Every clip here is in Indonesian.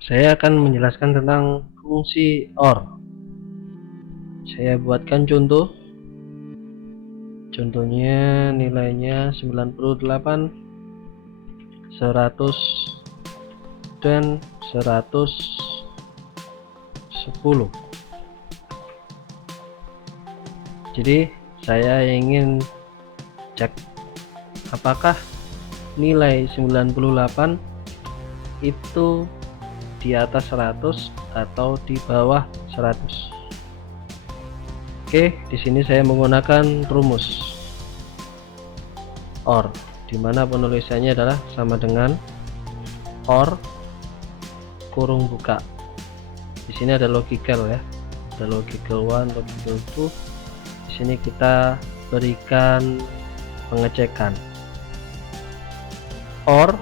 Saya akan menjelaskan tentang fungsi OR. Saya buatkan contoh. Contohnya nilainya 98, 100, dan 110. Jadi saya ingin cek apakah nilai 98 itu di atas 100 atau di bawah 100. Oke, di sini saya menggunakan rumus OR, di mana penulisannya adalah sama dengan OR kurung buka. Di sini ada logical ya, ada logical 1, logical 2. Di sini kita berikan pengecekan OR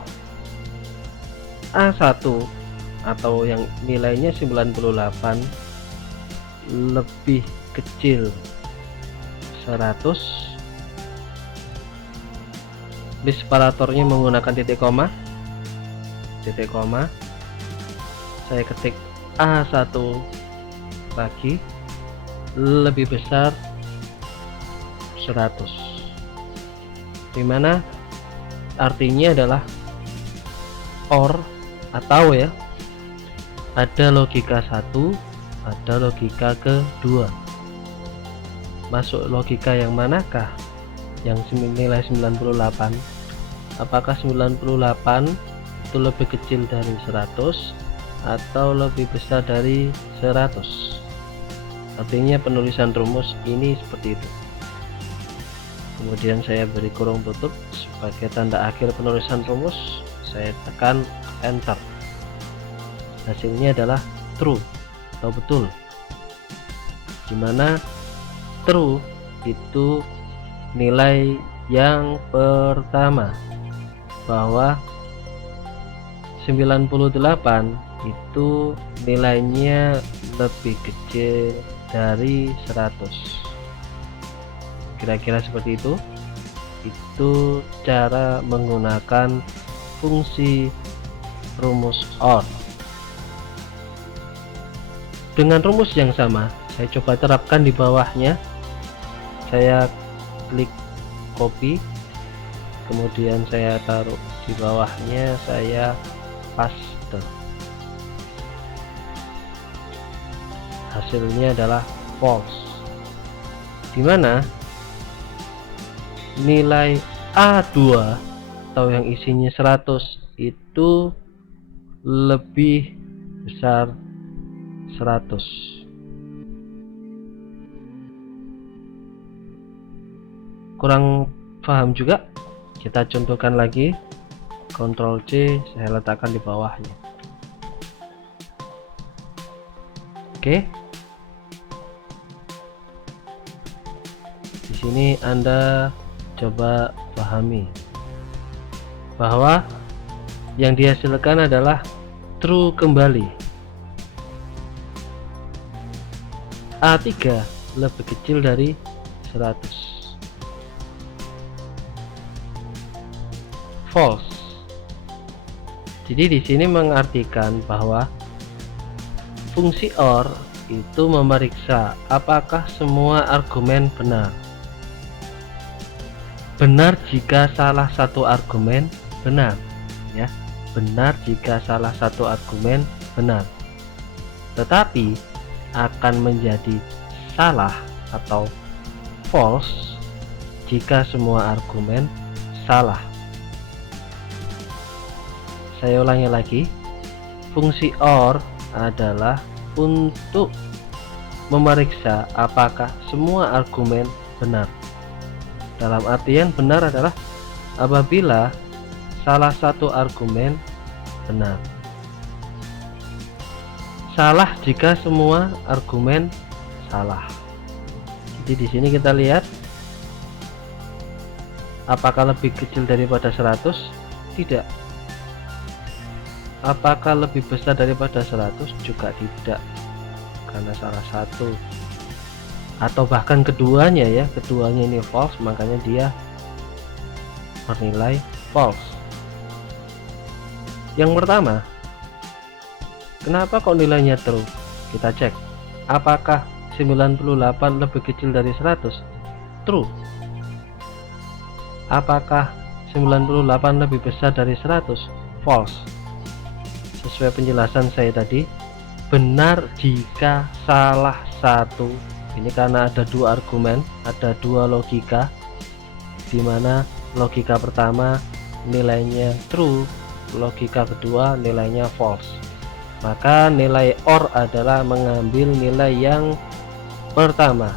A1 atau yang nilainya 98 lebih kecil 100. Di separatornya menggunakan titik koma. Saya ketik A1 lagi lebih besar 100, dimana artinya adalah OR atau ya ada logika 1, ada logika kedua. Masuk logika yang manakah? Yang nilai 98, apakah 98 itu lebih kecil dari 100 atau lebih besar dari 100? Artinya penulisan rumus ini seperti itu. Kemudian saya beri kurung tutup sebagai tanda akhir penulisan rumus. Saya tekan enter. Hasilnya adalah true atau betul, dimana true itu nilai yang pertama, bahwa 98 itu nilainya lebih kecil dari 100. Kira-kira seperti itu. Itu cara menggunakan fungsi rumus OR. Dengan rumus yang sama, saya coba terapkan di bawahnya. Saya klik copy, kemudian saya taruh di bawahnya, saya paste. Hasilnya adalah false, dimana nilai A2 atau yang isinya 100 itu lebih besar 100. Kurang paham juga? Kita contohkan lagi. Ctrl C, saya letakkan di bawahnya. Oke. Di sini Anda coba pahami bahwa yang dihasilkan adalah true kembali. A3 lebih kecil dari 100. False. Jadi di sini mengartikan bahwa fungsi OR itu memeriksa apakah semua argumen benar. Benar jika salah satu argumen benar, ya. Benar jika salah satu argumen benar. Tetapi akan menjadi salah atau false jika semua argumen salah. Saya ulangi lagi. Fungsi OR adalah untuk memeriksa apakah semua argumen benar. Dalam artian benar adalah apabila salah satu argumen benar. Salah jika semua argumen salah. Jadi di sini kita lihat apakah lebih kecil daripada 100? Tidak. Apakah lebih besar daripada 100? Juga tidak, karena salah satu atau bahkan keduanya ya, keduanya ini false, makanya dia bernilai false. Yang pertama, Kenapa kok nilainya true? Kita cek. Apakah 98 lebih kecil dari 100? True. Apakah 98 lebih besar dari 100? False. Sesuai penjelasan saya tadi, benar jika salah satu. Ini karena ada dua argumen, ada dua logika, dimana logika pertama nilainya true, logika kedua nilainya false. Maka nilai OR adalah mengambil nilai yang pertama.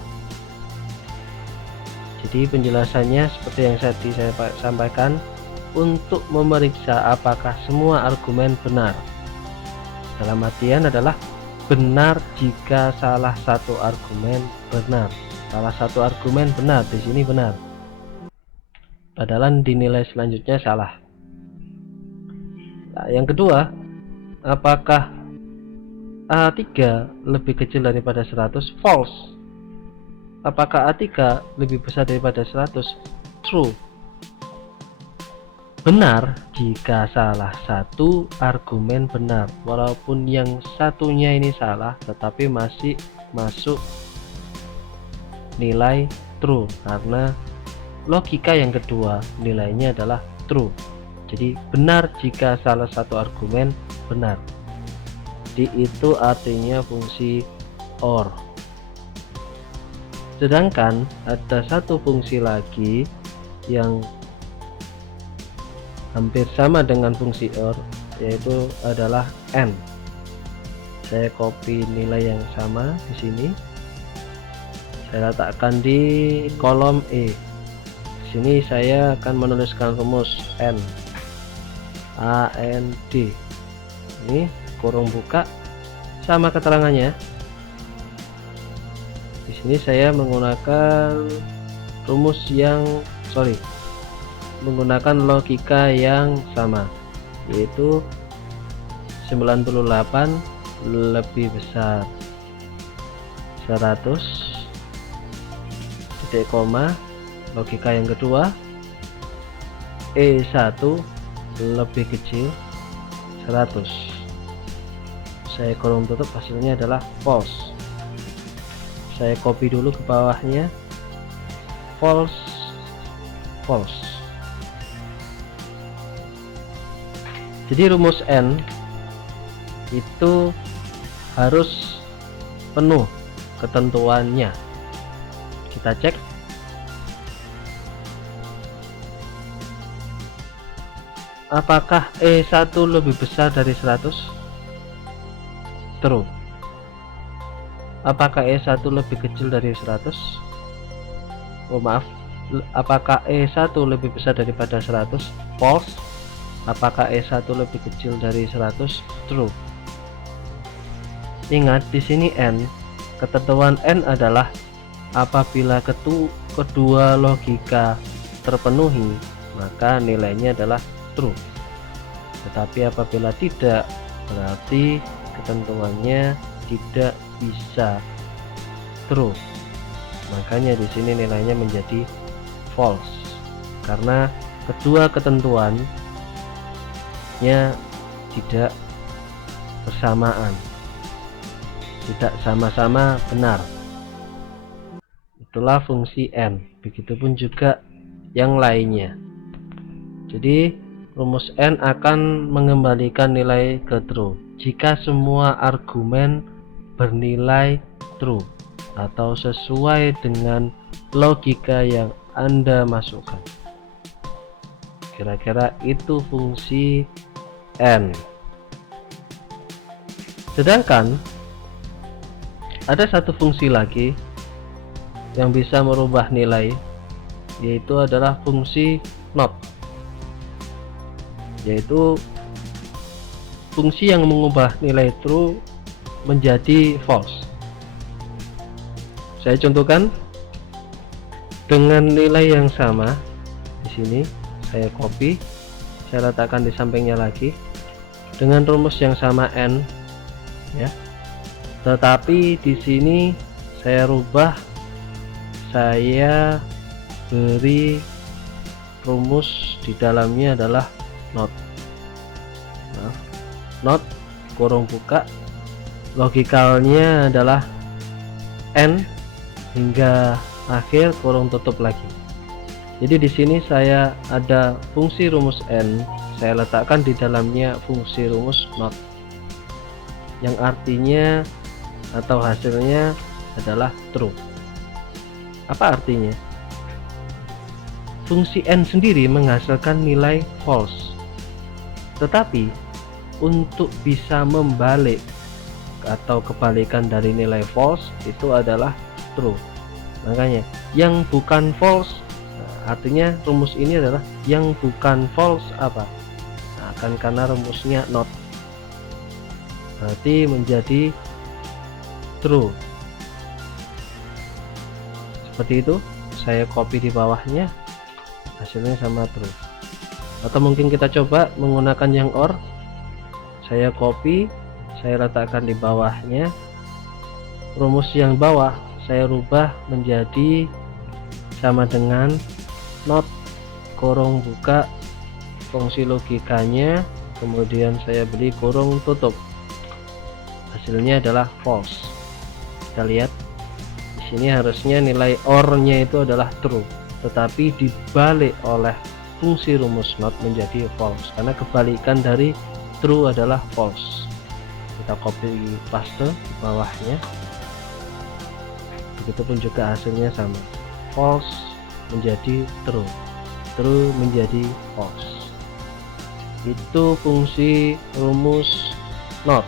Jadi penjelasannya seperti yang saya sampaikan, untuk memeriksa apakah semua argumen benar. Dalam artian adalah benar jika salah satu argumen benar. Salah satu argumen benar, di sini benar. Padahal dinilai selanjutnya salah. Nah, yang kedua, apakah A3 lebih kecil daripada 100? False. Apakah A3 lebih besar daripada 100? True. Benar jika salah satu argumen benar, walaupun yang satunya ini salah, tetapi masih masuk nilai true karena logika yang kedua nilainya adalah true. Jadi benar jika salah satu argumen benar. Jadi itu artinya fungsi OR. Sedangkan ada satu fungsi lagi yang hampir sama dengan fungsi OR, yaitu adalah AND. Saya copy nilai yang sama di sini. Saya letakkan di kolom E. Di sini saya akan menuliskan rumus AND. AND. Ini kurung buka sama keterangannya. Di sini saya menggunakan rumus yang menggunakan logika yang sama, yaitu 98 lebih besar 100 titik koma. Logika yang kedua, E1 lebih kecil 100. Saya kurung tutup, hasilnya adalah false. Saya copy dulu ke bawahnya, false, false. Jadi rumus N itu harus penuh ketentuannya. Kita cek. Apakah E1 lebih besar dari 100? True. Apakah E1 lebih kecil dari 100? Apakah E1 lebih besar daripada 100? False. Apakah E1 lebih kecil dari 100? True. Ingat di sini N, ketentuan N adalah apabila kedua logika terpenuhi, maka nilainya adalah true. Tetapi apabila tidak, berarti ketentuannya tidak bisa true. Makanya di sini nilainya menjadi false karena kedua ketentuannya tidak bersamaan, tidak sama-sama benar. Itulah fungsi N. Begitupun juga yang lainnya. Jadi rumus N akan mengembalikan nilai ke true jika semua argumen bernilai true atau sesuai dengan logika yang Anda masukkan. Kira-kira itu fungsi N. Sedangkan ada satu fungsi lagi yang bisa merubah nilai, yaitu adalah fungsi NOT, yaitu fungsi yang mengubah nilai true menjadi false. Saya contohkan dengan nilai yang sama. Di sini saya copy, saya letakkan di sampingnya lagi dengan rumus yang sama N, ya. Tetapi di sini saya rubah, saya beri rumus di dalamnya adalah NOT. Not kurung buka, logikalnya adalah N hingga akhir kurung tutup lagi. Jadi di sini saya ada fungsi rumus N, saya letakkan di dalamnya fungsi rumus not, yang artinya atau hasilnya adalah true. Apa artinya? Fungsi N sendiri menghasilkan nilai false, tetapi untuk bisa membalik atau kebalikan dari nilai false itu adalah true. Makanya yang bukan false, artinya rumus ini adalah yang bukan false apa? Nah, kan karena rumusnya not, berarti menjadi true. Seperti itu, saya copy di bawahnya, hasilnya sama true. Atau mungkin kita coba menggunakan yang OR, saya copy, saya letakkan di bawahnya, rumus yang bawah saya rubah menjadi sama dengan not kurung buka fungsi logikanya, kemudian saya beri kurung tutup, hasilnya adalah false. Kita lihat di sini harusnya nilai OR-nya itu adalah true, tetapi dibalik oleh fungsi rumus not menjadi false karena kebalikan dari true adalah false. Kita copy paste di bawahnya, begitupun juga hasilnya sama, false menjadi true, true menjadi false. Itu fungsi rumus not.